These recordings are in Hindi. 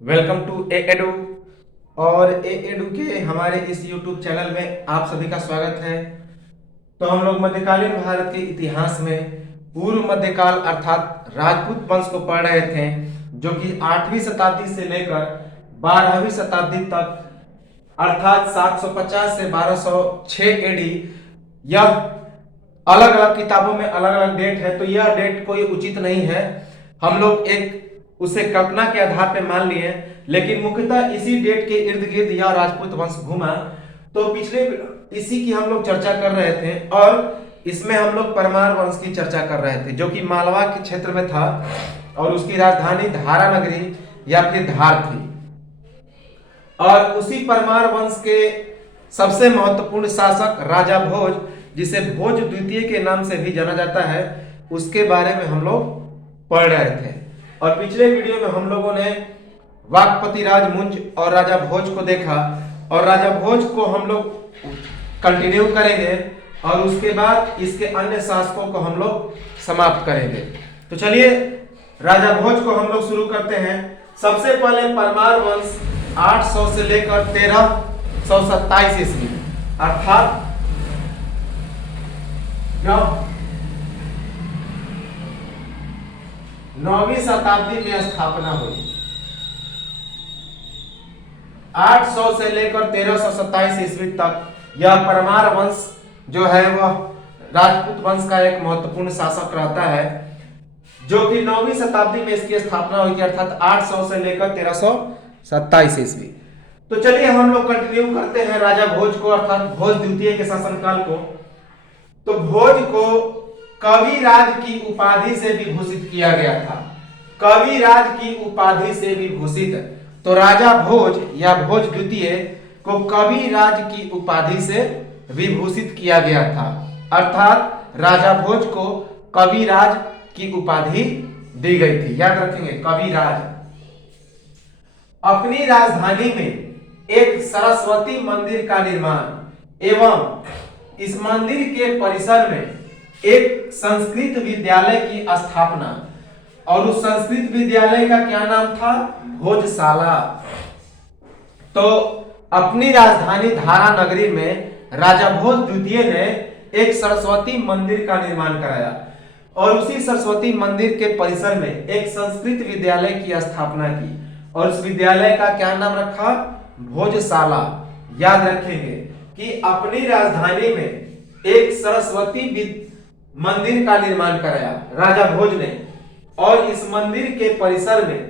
Welcome to A edu. और ए एडू के हमारे इस यूट्यूब चैनल में आप सभी का स्वागत है। तो हम लोग मध्यकालीन भारत के इतिहास में पूर्व मध्यकाल अर्थात राजपूत वंश को पढ़ रहे थे, जो कि 8वीं शताब्दी से लेकर 12वीं शताब्दी तक अर्थात 750 से 1206 एडी। यह अलग अलग किताबों में अलग अलग डेट है, तो यह डेट कोई उचित नहीं है। हम लोग एक उसे कल्पना के आधार पर मान लिए, लेकिन मुख्यतः इसी डेट के इर्द गिर्द यह राजपूत वंश घूमा। तो पिछले इसी की हम लोग चर्चा कर रहे थे, और इसमें हम लोग परमार वंश की चर्चा कर रहे थे, जो कि मालवा के क्षेत्र में था और उसकी राजधानी धारा नगरी या फिर धार थी। और उसी परमार वंश के सबसे महत्वपूर्ण शासक राजा भोज, जिसे भोज द्वितीय के नाम से भी जाना जाता है, उसके बारे में हम लोग पढ़ रहे थे। और पिछले वीडियो में हम लोगों ने वाकपति राज मुंज और राजा भोज को देखा, और राजा भोज को हम लोग कंटिन्यू करेंगे और उसके बाद इसके अन्य शासकों को हम लोग समाप्त करेंगे। तो चलिए राजा भोज को हम लोग शुरू करते हैं। सबसे पहले परमार वंश 800 से लेकर 1327 ईस्वी अर्थात जब 9वीं शताब्दी में स्थापना हुई। 800 से लेकर 1327 ईस्वी तक यह परमार वंश जो है वह राजपूत वंश का एक महत्वपूर्ण शासक रहता है, जो कि 9वीं शताब्दी में इसकी स्थापना हुई थी, अर्थात 800 से लेकर 1327 ईस्वी। तो चलिए हम लोग कंटिन्यू करते हैं राजा भोज को, अर्थात भोज द्वितीय के शासनकाल को। तो भोज को कविराज की उपाधि से विभूषित किया गया था। कविराज की उपाधि से विभूषित, तो राजा भोज या भोज द्वितीय को कविराज की उपाधि से विभूषित किया गया था, अर्थात राजा भोज को कविराज की उपाधि दी गई थी। याद रखेंगे, कविराज। अपनी राजधानी में एक सरस्वती मंदिर का निर्माण एवं इस मंदिर के परिसर में एक संस्कृत विद्यालय की स्थापना, और उस संस्कृत विद्यालय का क्या नाम था? भोजशाला। तो अपनी राजधानी धारा नगरी में राजा भोज द्वितीय ने एक सरस्वती मंदिर का निर्माण कराया, और उसी सरस्वती मंदिर के परिसर में एक संस्कृत विद्यालय की स्थापना की, और उस विद्यालय का क्या नाम रखा? भोजशाला। याद रखेंगे कि अपनी राजधानी में एक सरस्वती मंदिर का निर्माण कराया राजा भोज ने, और इस मंदिर के परिसर में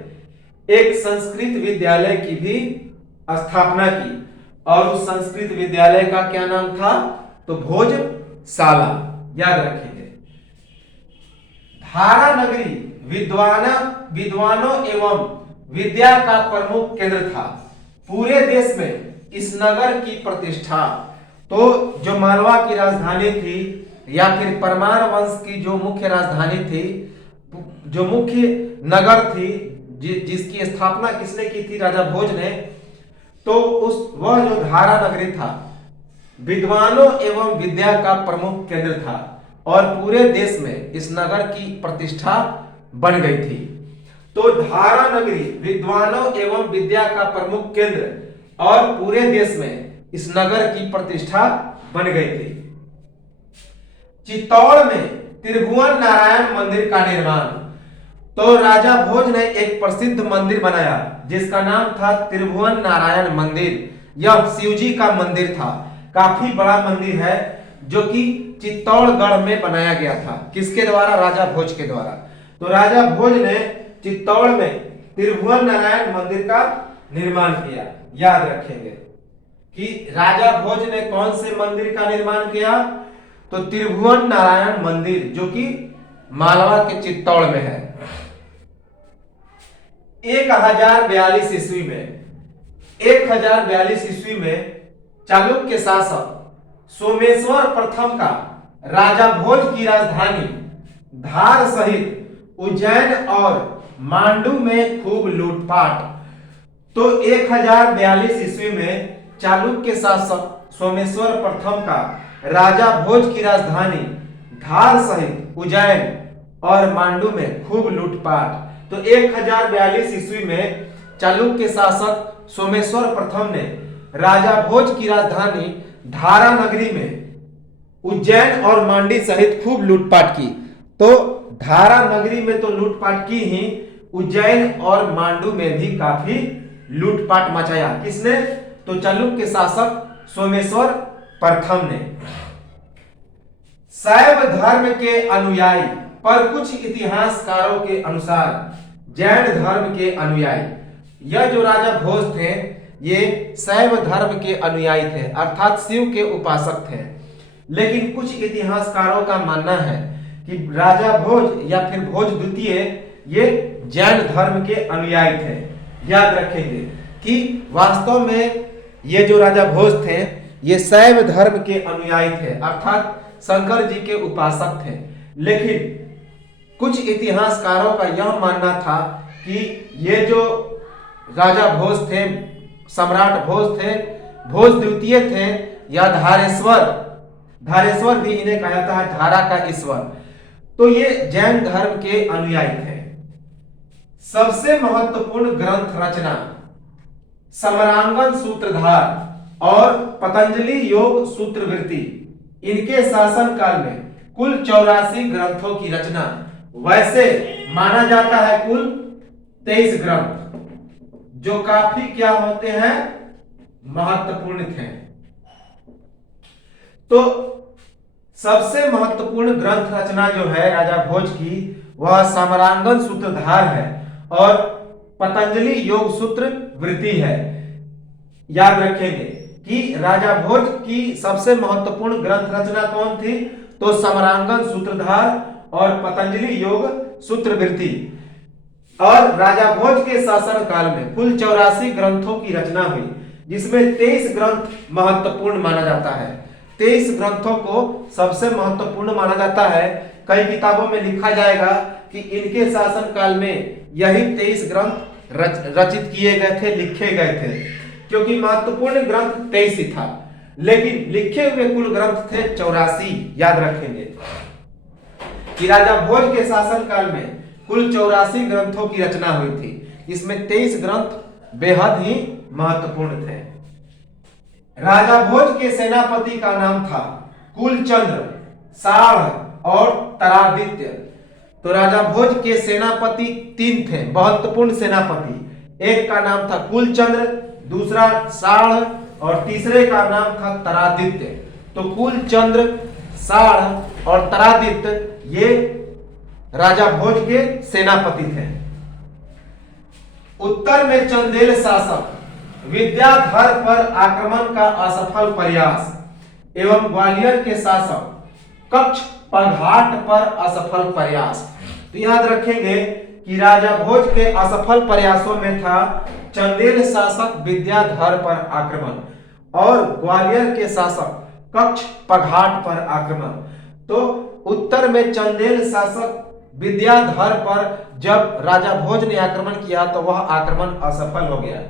एक संस्कृत विद्यालय की भी स्थापना की, और उस संस्कृत विद्यालय का क्या नाम था? तो भोजशाला। याद रखेंगे। धारा नगरी विद्वानों एवं विद्या का प्रमुख केंद्र था। पूरे देश में इस नगर की प्रतिष्ठा, तो जो मालवा की राजधानी थी या फिर परमार वंश की जो मुख्य राजधानी थी, जो मुख्य नगर थी, जिसकी स्थापना किसने की थी? राजा भोज ने। तो वह जो धारा नगरी था, विद्वानों एवं विद्या का प्रमुख केंद्र था, और पूरे देश में इस नगर की प्रतिष्ठा बन गई थी। तो धारा नगरी विद्वानों एवं विद्या का प्रमुख केंद्र, और पूरे देश में इस नगर की प्रतिष्ठा बन गई थी। चित्तौड़ में त्रिभुवन नारायण मंदिर का निर्माण, तो राजा भोज ने एक प्रसिद्ध मंदिर बनाया जिसका नाम था त्रिभुवन नारायण मंदिर। यह शिवजी का मंदिर था, काफी बड़ा मंदिर है, जो कि चित्तौड़गढ़ में बनाया गया था। किसके द्वारा? राजा भोज के द्वारा। तो राजा भोज ने चित्तौड़ में त्रिभुवन नारायण मंदिर का निर्माण किया। याद रखेंगे कि राजा भोज ने कौन से मंदिर का निर्माण किया? तो त्रिभुवन नारायण मंदिर, जो कि मालवा के चित्तौड़ में है। 1042 ईस्वी में 1042 ईस्वी में चालुक्य शासक सोमेश्वर प्रथम का राजा भोज की राजधानी धार सहित उज्जैन और मांडू में खूब लूटपाट। तो 1042 ईस्वी में चालुक्य शासक सोमेश्वर प्रथम का राजा भोज की राजधानी धार सहित उज्जैन और मांडू में खूब लूटपाट। तो 1042 ईस्वी में चालुक्य शासक सोमेश्वर प्रथम ने राजा भोज की राजधानी धारा नगरी में उज्जैन और मांडी सहित खूब लूटपाट की। तो धारा नगरी में तो लूटपाट की ही, उज्जैन और मांडू में भी काफी लूटपाट मचाया। किसने? तो चालुक्य शासक सोमेश्वर प्रथम ने। शैव धर्म के अनुयायी, पर कुछ इतिहासकारों के अनुसार जैन धर्म के अनुयायी, यह जो राजा भोज थे ये शैव धर्म के अनुयायी थे, अर्थात शिव के उपासक थे। लेकिन कुछ इतिहासकारों का मानना है कि राजा भोज या फिर भोज द्वितीय ये जैन धर्म के अनुयायी थे। याद रखेंगे कि वास्तव में ये जो राजा भोज थे ये शैव धर्म के अनुयायी थे, अर्थात शंकर जी के उपासक थे। लेकिन कुछ इतिहासकारों का यह मानना था कि ये जो राजा भोज थे, सम्राट भोज थे, भोज द्वितीय थे या धारेश्वर भी इन्हें कहा जाता है, धारा का ईश्वर, तो ये जैन धर्म के अनुयायी थे। सबसे महत्वपूर्ण ग्रंथ रचना समरांगन सूत्रधार और पतंजलि योग सूत्रवृत्ति, इनके शासन काल में कुल 84 ग्रंथों की रचना। वैसे माना जाता है कुल 23 ग्रंथ, जो काफी क्या होते हैं, महत्वपूर्ण थे। तो सबसे महत्वपूर्ण ग्रंथ रचना जो है राजा भोज की वह समरांगन सूत्रधार है और पतंजलि योग सूत्र वृत्ति है। याद रखेंगे कि राजा भोज की सबसे महत्वपूर्ण ग्रंथ रचना कौन थी? तो समरांगन सूत्रधार और पतंजलि योग सूत्र वृत्ति। और राजा भोज के शासन काल में कुल 84 ग्रंथों की रचना हुई, जिसमें 23 ग्रंथ महत्वपूर्ण माना जाता है। 23 ग्रंथों को सबसे महत्वपूर्ण माना जाता है। कई किताबों में लिखा जाएगा कि इनके शासन काल में यही 23 ग्रंथ रचित किए गए थे, लिखे गए थे, क्योंकि महत्वपूर्ण ग्रंथ 23 ही था, लेकिन लिखे हुए कुल ग्रंथ थे 84। याद रखेंगे कि राजा भोज के शासन काल में कुल 84 ग्रंथों की रचना हुई थी, इसमें 23 ग्रंथ बेहद ही महत्वपूर्ण थे। राजा भोज के सेनापति का नाम था कुलचंद्र, साढ़ और तरादित्य। तो राजा भोज के सेनापति 3 थे, महत्वपूर्ण सेनापति। एक का नाम था कुलचंद्र, दूसरा साढ़ और तीसरे का नाम था तरादित्य। तो कुलचंद्र, साढ़ और तरादित्य ये राजा भोज के सेनापति थे। उत्तर में चंदेल शासक विद्याधर पर आक्रमण का असफल प्रयास एवं ग्वालियर के शासक कक्ष पघाट पर असफल प्रयास। तो याद रखेंगे कि राजा भोज के असफल प्रयासों में था चंदेल शासक विद्याधर पर आक्रमण और ग्वालियर के शासक कक्ष पघाट पर आक्रमण। तो उत्तर में चंदेल शासक विद्याधर पर जब राजा भोज ने आक्रमण किया तो वह आक्रमण असफल हो गया।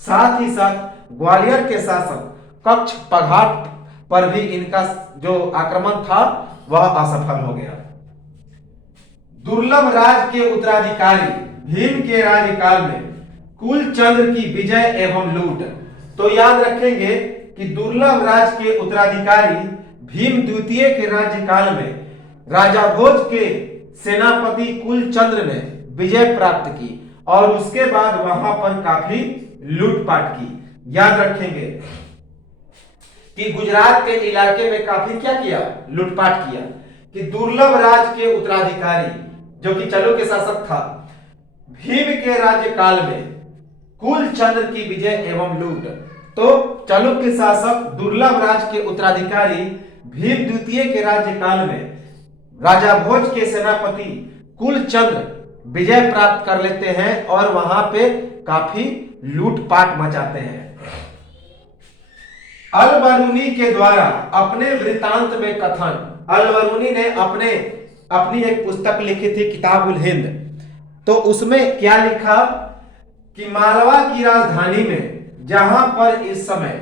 साथ ही साथ ग्वालियर के शासक कक्ष पघाट पर भी इनका जो आक्रमण था वह असफल हो गया। दुर्लभ राज के उत्तराधिकारी भीम के राज्यकाल में कुलचंद्र की विजय एवं लूट। तो याद रखेंगे कि दुर्लभ राज के उत्तराधिकारी भीम द्वितीय के राज्यकाल में राजा भोज के सेनापति कुलचंद्र ने विजय प्राप्त की और उसके बाद वहां पर काफी लूटपाट की। याद रखेंगे कि गुजरात के इलाके में काफी क्या किया, लूटपाट किया। कि दुर्लभ राज के उत्तराधिकारी जो कि चालुक्य शासक था, भीम के राज्यकाल में कुलचंद्र की विजय एवं लूट। तो चालुक्य शासक दुर्लभ राज के उत्तराधिकारी भीम द्वितीय के राज्यकाल में राजा भोज के सेनापति कुलचंद्र विजय प्राप्त कर लेते हैं और वहां पे काफी लूटपाट मचाते हैं। अल-बरूनी के द्वारा अपने वृतांत में कथन, अल-बरूनी ने अपनी एक पुस्तक लिखी थी किताबुल हिंद। तो उसमें क्या लिखा कि मालवा की राजधानी में जहां पर इस समय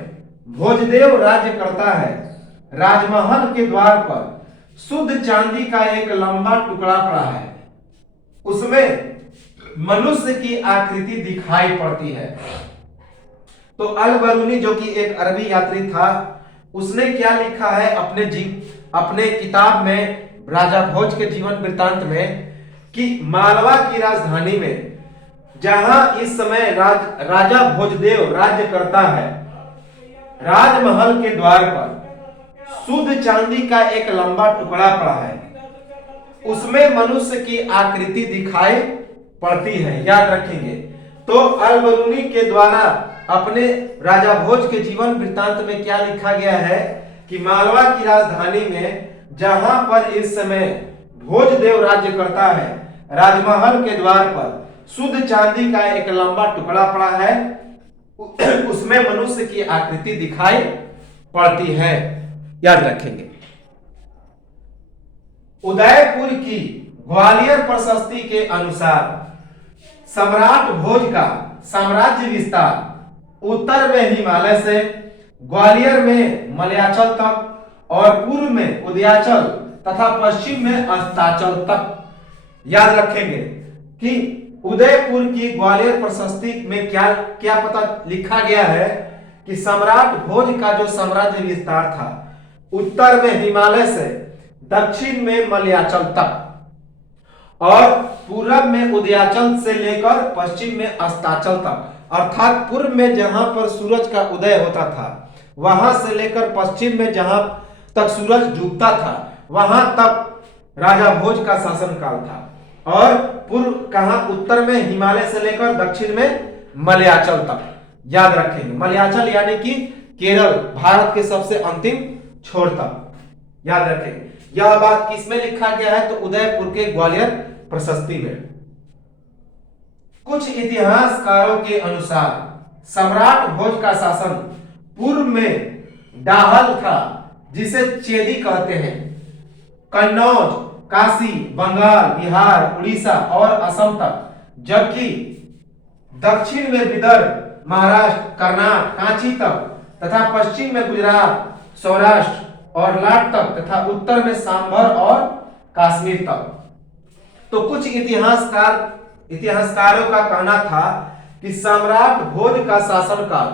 भोजदेव राज्य करता है, राजमहल के द्वार पर शुद्ध चांदी का एक लंबा टुकड़ा पड़ा है। उसमें मनुष्य की आकृति दिखाई पड़ती है। तो अल बरूनी जो कि एक अरबी यात्री था, उसने क्या लिखा है अपने किताब में राजा भोज के जीवन वृत्तांत में कि मालवा की राजधानी में जहां इस समय राजा भोजदेव राज्य करता है, राजमहल के द्वार पर शुद्ध चांदी का एक लंबा टुकड़ा पड़ा है, उसमें मनुष्य की आकृति दिखाई पड़ती है। याद रखेंगे। तो अल बरूनी के द्वारा अपने राजा भोज के जीवन वृत्तांत में क्या लिखा गया है कि मालवा की राजधानी में जहां पर इस समय भोजदेव राज्य करता है, राजमहल के द्वार पर शुद्ध चांदी का एक लंबा टुकड़ा पड़ा है, उसमें मनुष्य की आकृति दिखाई पड़ती है। याद रखेंगे। उदयपुर की ग्वालियर प्रशस्ति के अनुसार सम्राट भोज का साम्राज्य विस्तार उत्तर में हिमालय से, ग्वालियर में मलयाचल तक और पूर्व में उदयाचल तथा पश्चिम में अस्ताचल तक। याद रखेंगे कि उदयपुर की ग्वालियर प्रशस्ति में क्या क्या पता लिखा गया है कि सम्राट भोज का जो साम्राज्य विस्तार था, उत्तर में हिमालय से, दक्षिण में मलयाचल तक और पूरब में उदयाचल से लेकर पश्चिम में अस्ताचल तक, अर्थात पूर्व में जहां पर सूरज का उदय होता था, वहां से लेकर पश्चिम में जहां तक सूरज डूबता था, वहां तक राजा भोज का शासन काल था। और पूर्व कहां, उत्तर में हिमालय से लेकर दक्षिण में मलयाचल तक। याद रखेंगे। मलयाचल यानी कि केरल, भारत के सबसे अंतिम छोर तक। याद रखेंगे। यह बात किसमें लिखा गया है? तो उदयपुर के ग्वालियर प्रशस्ति में। कुछ इतिहासकारों के अनुसार सम्राट भोज का शासन पूर्व में डाहल था, जिसे चेदी कहते हैं, कन्नौज, काशी, बंगाल, बिहार, उड़ीसा और असम तक, जबकि दक्षिण में विदर्भ, महाराष्ट्र, कर्नाटक, कांची तक तथा पश्चिम में गुजरात, सौराष्ट्र और लाट तक तथा उत्तर में सांभर और कश्मीर तक। तो कुछ इतिहासकारों का कहना था कि सम्राट भोज का शासनकाल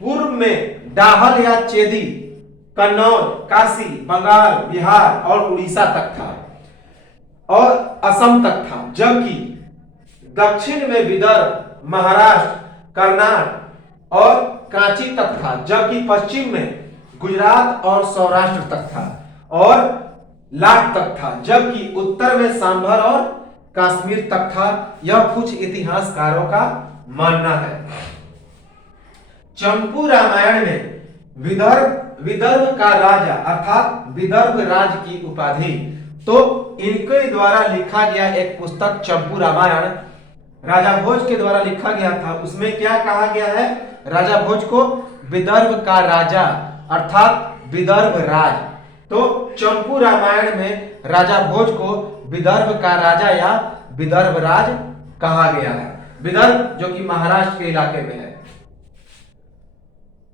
पूर्व में डाहल या चेदी, कन्नौज, काशी, बंगाल, बिहार और उड़ीसा तक था और असम तक था, जबकि दक्षिण में विदर्भ, महाराष्ट्र, कर्नाटक और कांची तक था, जबकि पश्चिम में गुजरात और सौराष्ट्र तक था और लाट तक था, जबकि उत्तर में सांभर और कश्मीर तक था। यह कुछ इतिहासकारों का मानना है। चंपू रामायण में विदर्भ का राजा अर्थात विदर्भ राज की उपाधि, तो इनके द्वारा लिखा गया एक पुस्तक चंपू रामायण राजा भोज के द्वारा लिखा गया था। उसमें क्या कहा गया है? राजा भोज को विदर्भ का राजा अर्थात विदर्भ राज। तो चंपू रामायण में राजा भोज को विदर्भ का राजा या विदर्भ राज कहा गया है। विदर्भ जो कि महाराष्ट्र के इलाके में है।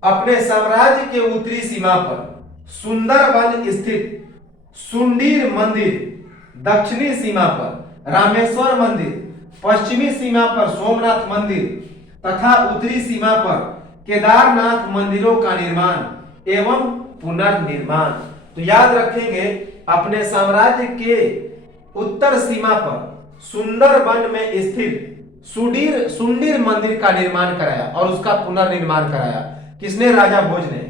अपने साम्राज्य के उत्तरी सीमा पर सुंदरबन स्थित सुंडीर मंदिर, दक्षिणी सीमा पर रामेश्वर मंदिर, पश्चिमी सीमा पर सोमनाथ मंदिर तथा उत्तरी सीमा पर केदारनाथ मंदिरों का निर्माण एवं पुनर्निर्माण। तो याद रखेंगे, अपने साम्राज्य के उत्तर सीमा पर सुंदरबन में स्थित सुंडीर मंदिर का निर्माण कराया और उसका पुनर्निर्माण कराया। किसने? राजा भोज ने।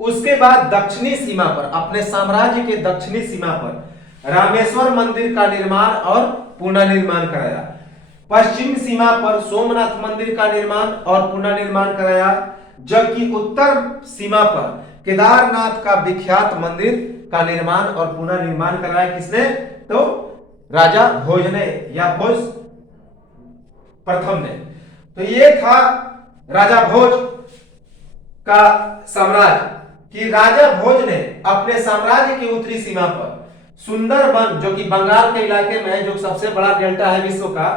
उसके बाद दक्षिणी सीमा पर, अपने साम्राज्य के दक्षिणी सीमा पर रामेश्वर मंदिर का निर्माण और पुनर्निर्माण कराया। पश्चिम सीमा पर सोमनाथ मंदिर का निर्माण और पुनर्निर्माण कराया, जबकि उत्तर सीमा पर केदारनाथ का विख्यात मंदिर का निर्माण और पुनर्निर्माण कराया। किसने? तो राजा भोज ने या भोज प्रथम ने। तो ये था राजा भोज का साम्राज्य कि राजा भोज ने अपने साम्राज्य की उत्तरी सीमा पर सुंदरबन, जो कि बंगाल के इलाके में है, जो सबसे बड़ा डेल्टा है विश्व का,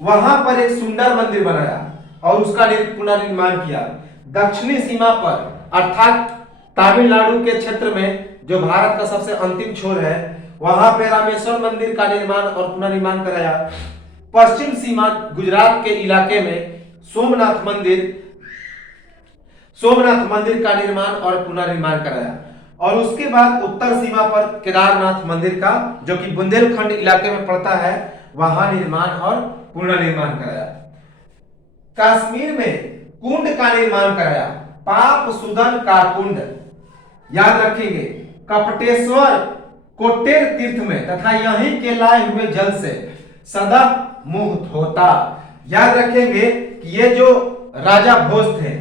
वहां पर एक सुंदर मंदिर बनाया और उसका पुनर्निर्माण किया। दक्षिणी सीमा पर अर्थात तमिलनाडु के क्षेत्र में, जो भारत का सबसे अंतिम छोर है, वहां पे रामेश्वर मंदिर का निर्माण और पुनर्निर्माण कराया। पश्चिम सीमा गुजरात के इलाके में सोमनाथ मंदिर का निर्माण और पुनर्निर्माण कराया। और उसके बाद उत्तर सीमा पर केदारनाथ मंदिर का, जो कि बुंदेलखंड इलाके में पड़ता है, वहां निर्माण और पुनर्निर्माण कराया। कश्मीर में कुंड का निर्माण कराया, पाप सुदन का कुंड, याद रखेंगे, कपटेश्वर कोटेर तीर्थ में तथा यहीं के लाए हुए जल से सदा मुंह धोता। याद रखेंगे कि ये जो राजा भोज थे,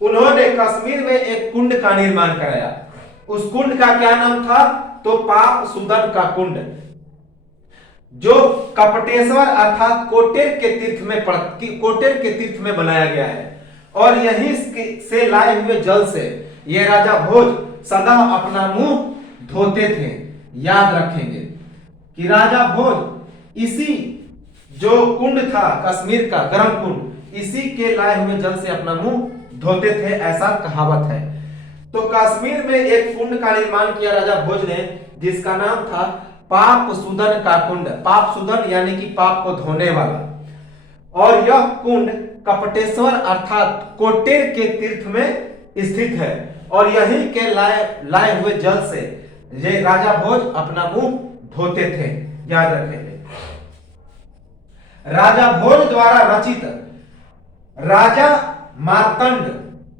उन्होंने कश्मीर में एक कुंड का निर्माण कराया। उस कुंड का क्या नाम था? तो पाप सुदन का कुंड, जो कपटेश्वर अर्थात कोटेर के तीर्थ में बनाया गया है। और यहीं से लाए हुए जल से ये राजा भोज सदा अपना मुंह धोते थे। याद रखेंगे कि राजा भोज इसी जो कुंड था कश्मीर का गर्म कुंड, इसी के लाए हुए जल से अपना मुंह धोते थे, ऐसा कहावत है। तो कश्मीर में एक कुंड का निर्माण किया राजा भोज ने, जिसका नाम था पाप सुदन का कुंड। पाप सुदन यानी कि पाप को धोने वाला। और यह कुंड कपटेश्वर अर्थात कोटेर के तीर्थ में स्थित है। और यहीं के लाए हुए जल से ये राजा भोज अपना मुंह धोते थे। याद रखेंगे। राजा भोज द्वारा रचित राजा मार्तंड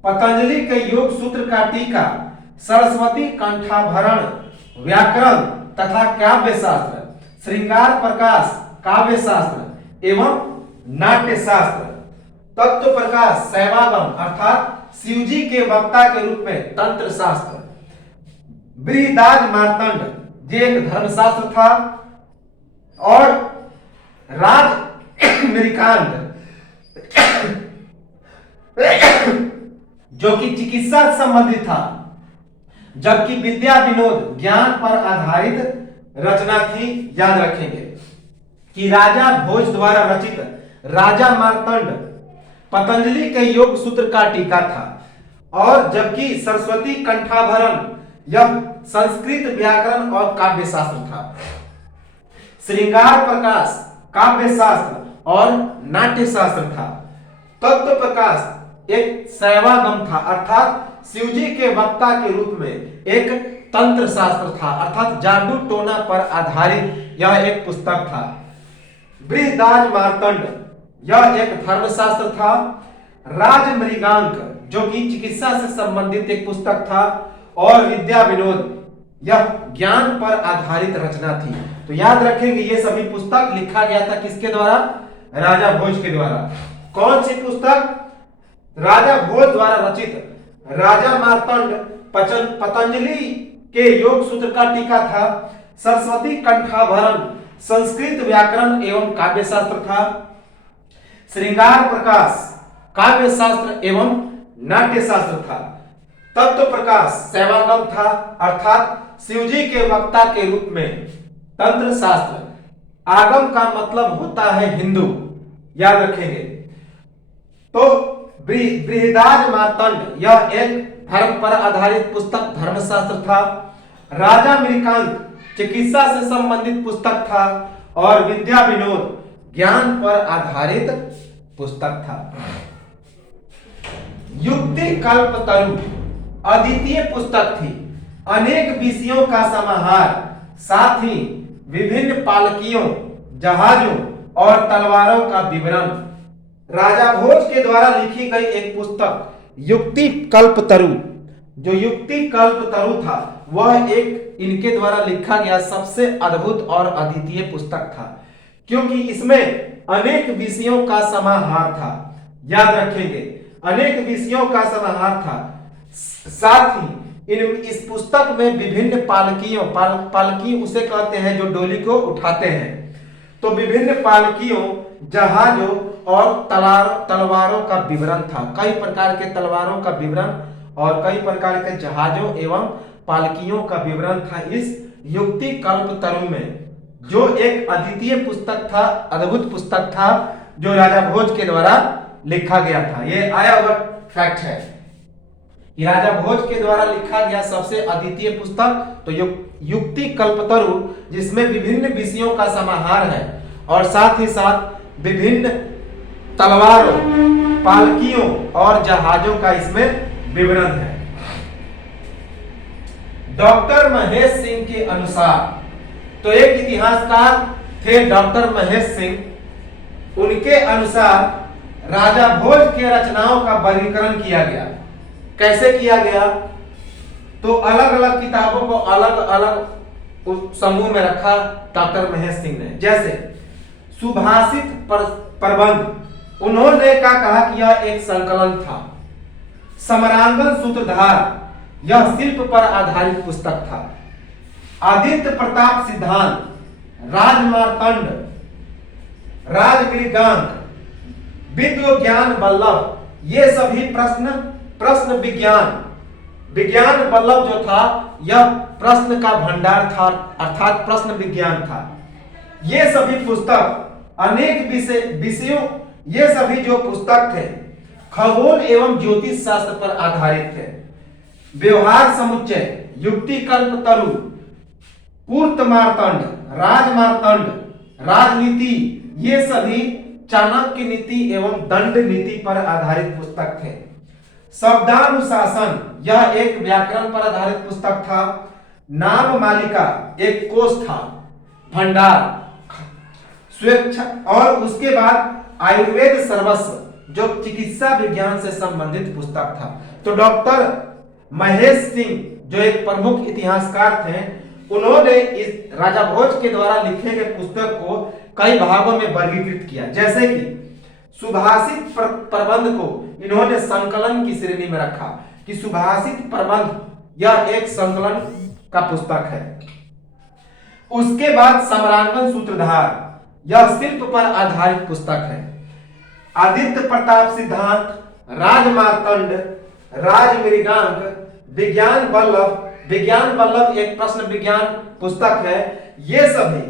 पतंजलि के योग सूत्र का टीका, सरस्वती कंठाभरण, व्याकरण तथा काव्य शास्त्र, श्रृंगार प्रकाश काव्य शास्त्र एवं नाट्य शास्त्र, तत्व प्रकाश शैवागम अर्थात शिवजी के वक्ता के रूप में तंत्र शास्त्र, बृहदाज मार्तंड ये एक धर्मशास्त्र था, और राज मृकांड जो कि चिकित्सा से संबंधित था, जबकि विद्या विनोद ज्ञान पर आधारित रचना थी। याद रखेंगे कि राजा भोज द्वारा रचित राजा मार्तंड पतंजलि के योग सूत्र का टीका था, और जबकि सरस्वती कंठाभरण यह संस्कृत व्याकरण और काव्य शास्त्र था। श्रृंगार प्रकाश काव्य शास्त्र और नाट्य शास्त्र था। तत्व प्रकाश एक शैवागम था, अर्थात शिवजी के वक्ता के रूप में एक तंत्र शास्त्र था, अर्थात जादू टोना पर आधारित यह एक पुस्तक था। बृहदाज मार्तंड यह एक धर्मशास्त्र था। राजमृगांक जो कि चिकित्सा से संबंधित एक पुस्तक था, और विद्या विनोद यह ज्ञान पर आधारित रचना थी। तो याद रखेंगे ये सभी पुस्तक लिखा गया था किसके द्वारा? राजा भोज के द्वारा। कौन सी पुस्तक? राजा भोज द्वारा रचित राजा मार्तंड पतंजलि के योग सूत्र का टीका था, सरस्वती कंठाभरण संस्कृत व्याकरण एवं काव्य शास्त्र था, श्रृंगार प्रकाश काव्य शास्त्र एवं नाट्य शास्त्र था, तत्व प्रकाश शैवागम था, अर्थात शिवजी के वक्ता के रूप में तंत्र शास्त्र। आगम का मतलब होता है हिंदू, याद रखेंगे। तो बृहदाज मार्तंड यह एक धर्म पर आधारित पुस्तक धर्मशास्त्र था। राजा मृकांक चिकित्सा से संबंधित पुस्तक था, और विद्या विनोद ज्ञान पर आधारित पुस्तक था। युक्ति कल्पतरु अद्वितीय पुस्तक थी, अनेक विषयों का समाहार, साथ ही विभिन्न पालकियों, जहाजों और तलवारों का विवरण। राजा भोज के द्वारा लिखी गई एक पुस्तक युक्ति कल्पतरु, जो युक्ति कल्पतरु था, वह एक इनके द्वारा लिखा गया सबसे अद्भुत और अद्वितीय पुस्तक था, क्योंकि इसमें अनेक विषयों का समाहार था। याद रखेंगे, अनेक विषयों का समाहार था। साथ ही इस पुस्तक में विभिन्न पालकी उसे कहते हैं जो डोली को उठाते हैं, तो विभिन्न पालकियों, जहाजों और तलवारों का विवरण था। कई प्रकार के तलवारों का विवरण और कई प्रकार के जहाजों एवं पालकियों का विवरण था इस युक्ति कल्पतरु में, जो एक अद्वितीय पुस्तक था, अद्भुत पुस्तक था, जो राजा भोज के द्वारा लिखा गया था। ये आया हुआ फैक्ट है कि राजा भोज के द्वारा लिखा गया सबसे अद्वितीय पुस्तक तो युक्ति कल्पतरु, जिसमें विभिन्न विषयों का समाहार है और साथ ही साथ विभिन्न तलवारों, पालकियों और जहाजों का इसमें विवरण है। डॉक्टर महेश सिंह के अनुसार, तो एक इतिहासकार थे डॉक्टर महेश सिंह, उनके अनुसार राजा भोज के रचनाओं का वर्गीकरण किया गया। कैसे किया गया? तो अलग अलग किताबों को अलग अलग समूह में रखा डॉक्टर महेश सिंह ने। जैसे सुभाषित प्रबंध, उन्होंने क्या कहा कि यह एक संकलन था। समरांगन सूत्रधार, यह शिल्प पर आधारित पुस्तक था। आदित्य प्रताप सिद्धांत, राजमार्तंड, राजमृगांक, विद्वज्ञान वल्लभ, ये सभी प्रश्न विज्ञान वल्लभ जो था यह प्रश्न का भंडार था, अर्थात प्रश्न विज्ञान था। ये सभी पुस्तक अनेक विषयों, ये सभी जो पुस्तक थे खगोल एवं ज्योतिष शास्त्र पर आधारित थे। व्यवहार समुच्चय, युक्ति कल्प तरु, पूर्त मार्तंड, राजमार्तंड, राजनीति, ये सभी चाणक्य नीति एवं दंड नीति पर आधारित पुस्तक थे। शब्दानुशासन, यह एक व्याकरण पर आधारित पुस्तक था। नाम मालिका एक कोश था। भंडार, स्वेच्छा, और उसके बाद आयुर्वेद सर्वस्व जो चिकित्सा विज्ञान से संबंधित पुस्तक था। तो डॉक्टर महेश सिंह जो एक प्रमुख इतिहासकार थे, उन्होंने इस राजा भोज के द्वारा लिखे गए पुस्तक को कई भागों में वर्गीकृत किया। जैसे कि सुभाषित प्रबंध को इन्होंने संकलन की श्रेणी में रखा कि सुभाषित प्रबंध यह एक संकलन का पुस्तक है। उसके बाद समरांगन सूत्रधार, यह शिल्प पर आधारित पुस्तक है। आदित्य प्रताप सिद्धांत, राजमार्तंड, राजमृगांक, विज्ञान वल्लभ एक प्रश्न विज्ञान पुस्तक है। ये सभी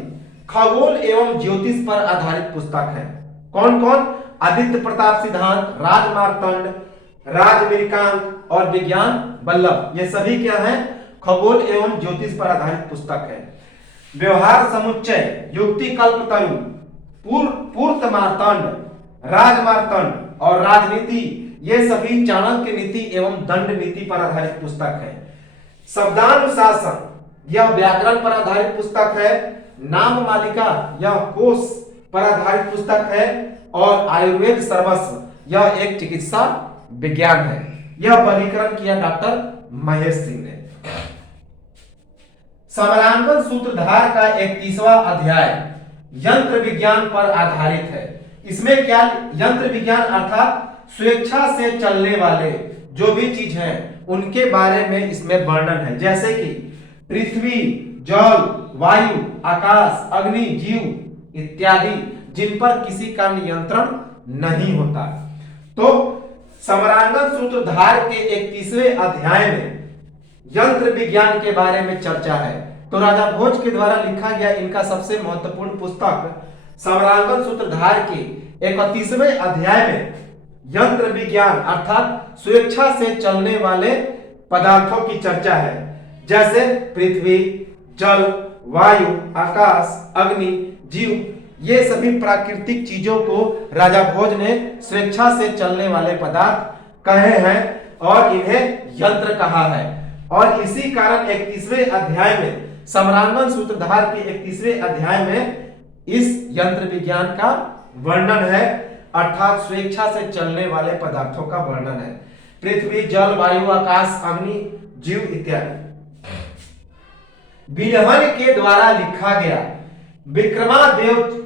खगोल एवं ज्योतिष पर आधारित पुस्तक है। कौन कौन? आदित्य प्रताप सिद्धांत, राजमार्तंड, राजमृगांक और विज्ञान वल्लभ, ये सभी क्या है? खगोल एवं ज्योतिष पर आधारित पुस्तक है। व्यवहार समुच्चय, युक्ति कल्प तरु, पूर्त मार्तंड, राजमार्तंड और राजनीति, ये सभी चाणक्य नीति एवं दंड नीति पर आधारित पुस्तक है। शब्दानुशासन, यह व्याकरण पर आधारित पुस्तक है। नाम मालिका, यह कोश पर आधारित पुस्तक है। और आयुर्वेद सर्वस्व, यह एक चिकित्सा विज्ञान है। यह वर्गीकरण किया डॉक्टर महेश सिंह ने। समरांगन सूत्रधार का 31वां अध्याय यंत्र विज्ञान पर आधारित है। इसमें क्या? यंत्र विज्ञान अर्थात स्वेच्छा से चलने वाले जो भी चीज है उनके बारे में इसमें वर्णन है। जैसे कि पृथ्वी, जल, वायु, आकाश, अग्नि, जीव इत्यादि, जिन पर किसी का नियंत्रण नहीं होता। तो समरांगन सूत्रधार के 31वें अध्याय में यंत्र विज्ञान के बारे में चर्चा है। तो राजा भोज के द्वारा लिखा गया इनका सबसे महत्वपूर्ण पुस्तक समरांगन सूत्रधार के 31वें अध्याय में यंत्र विज्ञान अर्थात स्वेच्छा से चलने वाले पदार्थों की चर्चा है। जैसे पृथ्वी, जल, वायु, आकाश, अग्नि, जीव, ये सभी प्राकृतिक चीजों को राजा भोज ने स्वेच्छा से चलने वाले पदार्थ कहे हैं और इन्हें यंत्र कहा है। और इसी कारण 31वें अध्याय में, समरांगन सूत्रधार के 31वें अध्याय में इस यंत्र विज्ञान का वर्णन है, अर्थात स्वेच्छा से चलने वाले पदार्थों का वर्णन है। पृथ्वी, जल, वायु, आकाश, अग्नि, जीव इत्यादि। बिलहन के द्वारा लिखा गया विक्रमादेव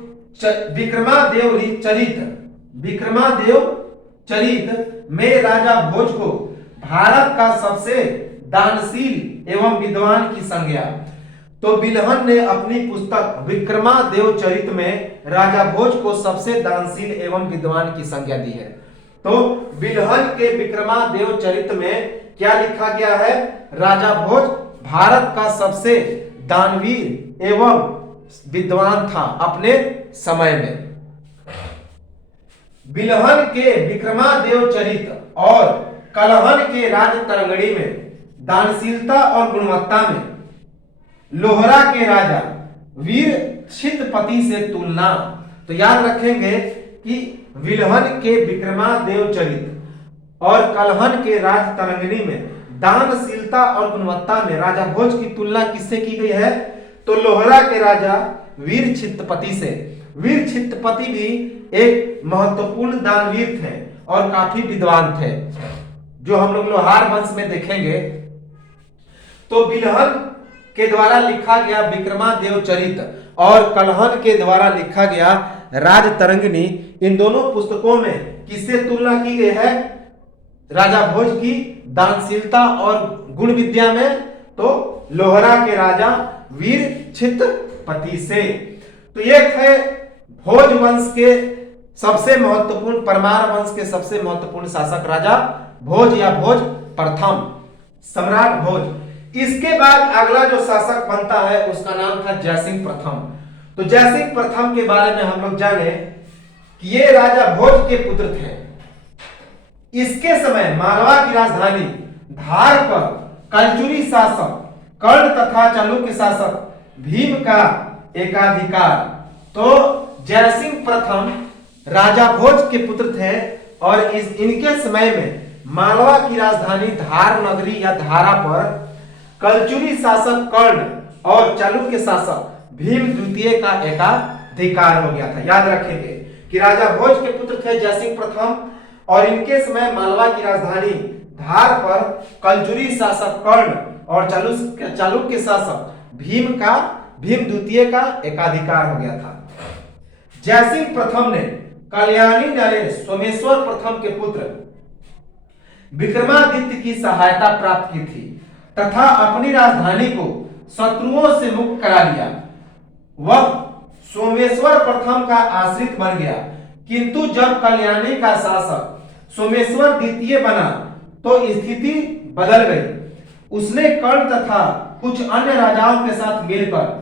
चरित में राजा भोज को भारत का सबसे दानशील एवं विद्वान की संज्ञा। तो बिलहन ने अपनी पुस्तक विक्रमादेव चरित में राजा भोज को सबसे दानशील एवं विद्वान की संज्ञा दी है। तो बिलहन के विक्रमादेव चरित में क्या लिखा गया है? राजा भोज भारत का सबसे दानवीर एवं विद्वान था अपने समय में। बिलहन के विक्रमादेव चरित और कलहन के राजतरंगणी में दानशीलता और गुणवत्ता में लोहरा के राजा वीर क्षितपति से तुलना तो याद रखेंगे कि विल्हन के विक्रमादेव चरित और कलहन के राज तरंगिणी में दानशीलता और गुणवत्ता में राजा भोज की तुलना किससे की गई है? तो लोहरा के राजा वीर चित्तपति से। वीर चित्तपति भी एक महत्वपूर्ण दानवीर थे और काफी विद्वान थे, जो हम लोग लोहार वंश में देखेंगे। तो विल्हन के द्वारा लिखा गया विक्रमादेव चरित और कलहन के द्वारा लिखा गया राज तरंगिणी, इन दोनों पुस्तकों में किससे तुलना की गई है? राजा भोज की दानशीलता और गुण विद्या में तो लोहरा के राजा वीर चित्तपति से। तो ये थे भोज वंश के सबसे महत्वपूर्ण, परमार वंश के सबसे महत्वपूर्ण शासक राजा भोज या भोज प्रथम, सम्राट भोज। इसके बाद अगला जो शासक बनता है उसका नाम था जयसिंह प्रथम। तो जयसिंह प्रथम के बारे में हम लोग जाने कि ये राजा भोज के पुत्र थे। इसके समय मालवा की राजधानी धार पर कलचुरी शासक कर्ण तथा चालुक्य शासक भीम का एकाधिकार। तो जयसिंह प्रथम राजा भोज के पुत्र थे और इनके समय में मालवा की राजधानी धार नगरी या धारा पर कलचुरी शासक कर्ण और चालुक्य शासक भीम द्वितीय का एकाधिकार हो गया था। याद रखेंगे कि राजा भोज के पुत्र थे जयसिंह प्रथम और इनके समय मालवा की राजधानी धार पर कलचुरी शासक कर्ण और चालुक्य शासक भीम द्वितीय का एकाधिकार हो गया था। जयसिंह प्रथम ने कल्याणी नरेश सोमेश्वर प्रथम के पुत्र विक्रमादित्य की सहायता प्राप्त की थी तथा अपनी राजधानी को शत्रुओं से मुक्त करा लिया। वह सोमेश्वर प्रथम का आश्रित बन गया, किंतु जब कल्याणी का शासक सोमेश्वर द्वितीय बना तो स्थिति बदल गई। उसने कर्ण तथा कुछ अन्य राजाओं के साथ मिलकर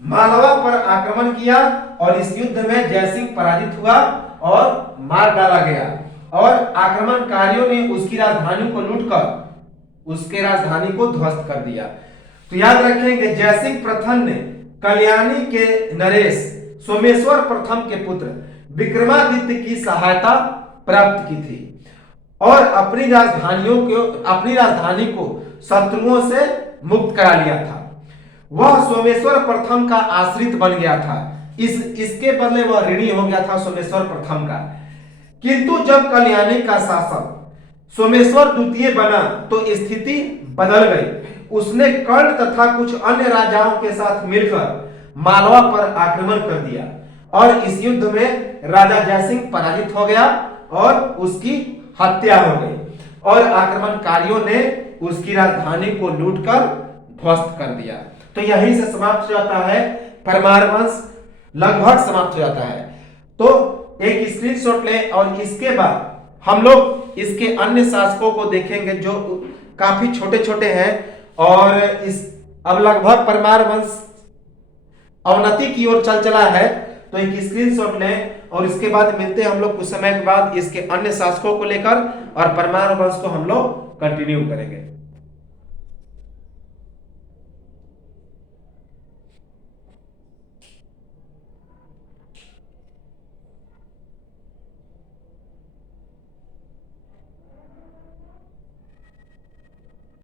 मालवा पर आक्रमण किया और इस युद्ध में जयसिंह पराजित हुआ और मार डाला गया और आक्रमणकारियों ने उसकी राजधानी को लूटकर उसके राजधानी को ध्वस्त कर दिया। तो याद रखेंगे जयसिंह प्रथम ने कल्याणी के नरेश सोमेश्वर प्रथम के पुत्र विक्रमादित्य की सहायता प्राप्त की थी और अपनी राजधानी को शत्रुओं से मुक्त करा लिया था। वह सोमेश्वर प्रथम का आश्रित बन गया था, इसके बदले वह ऋणी हो गया था सोमेश्वर प्रथम का। किंतु जब कल्याणी का शासक सोमेश्वर द्वितीय बना तो स्थिति बदल गई। उसने कर्ण तथा कुछ अन्य राजाओं के साथ मिलकर मालवा पर आक्रमण कर दिया और इस युद्ध में राजा जयसिंह पराजित हो गया और उसकी हत्या हो गई और आक्रमणकारियों ने उसकी राजधानी को लूटकर ध्वस्त कर दिया। तो यहीं से समाप्त हो जाता है परमार वंश, लगभग समाप्त हो जाता है। तो एक स्क्रीनशॉट लें और इसके बाद हम लोग इसके अन्य शासकों को देखेंगे जो काफी छोटे छोटे हैं और अब लगभग परमार वंश अवनति की ओर चल चला है। तो एक स्क्रीनशॉट लें और इसके बाद मिलते हैं हम लोग कुछ समय के बाद इसके अन्य शासकों को लेकर और परमार वंश को हम लोग कंटिन्यू करेंगे।